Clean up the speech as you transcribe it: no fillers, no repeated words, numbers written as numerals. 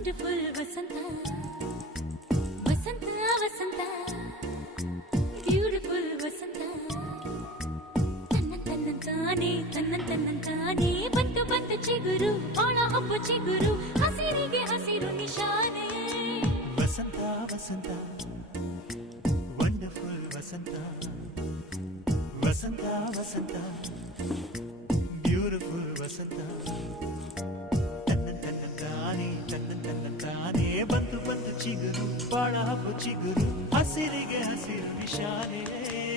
wonderful ವಸಂತ ವಸಂತ ವಸಂತ beautiful ವಸಂತ ತನ್ನಂತಾನೆ ಬಂತು ಬಂತು ಚಿಗುರು ಒಣ ಹಬ್ಬ ಚಿಗುರು ಹಸಿರಿಗೆ ಹಸಿರು ನಿಶಾನೆ ವಸಂತ ವಸಂತ ವಂಡರ್ಫುಲ್ ವಸಂತ ವಸಂತ ವಸಂತ ಬ್ಯೂಟಿಫುಲ್ ವಸಂತ ತನ್ನಂತಾನೆ ಬಂತು ಬಂತು ಚಿಗುರು ಬಾಳ ಹಬ್ಬ ಚಿಗುರು ಹಸಿರಿಗೆ ಹಸಿರು ನಿಶಾನೆ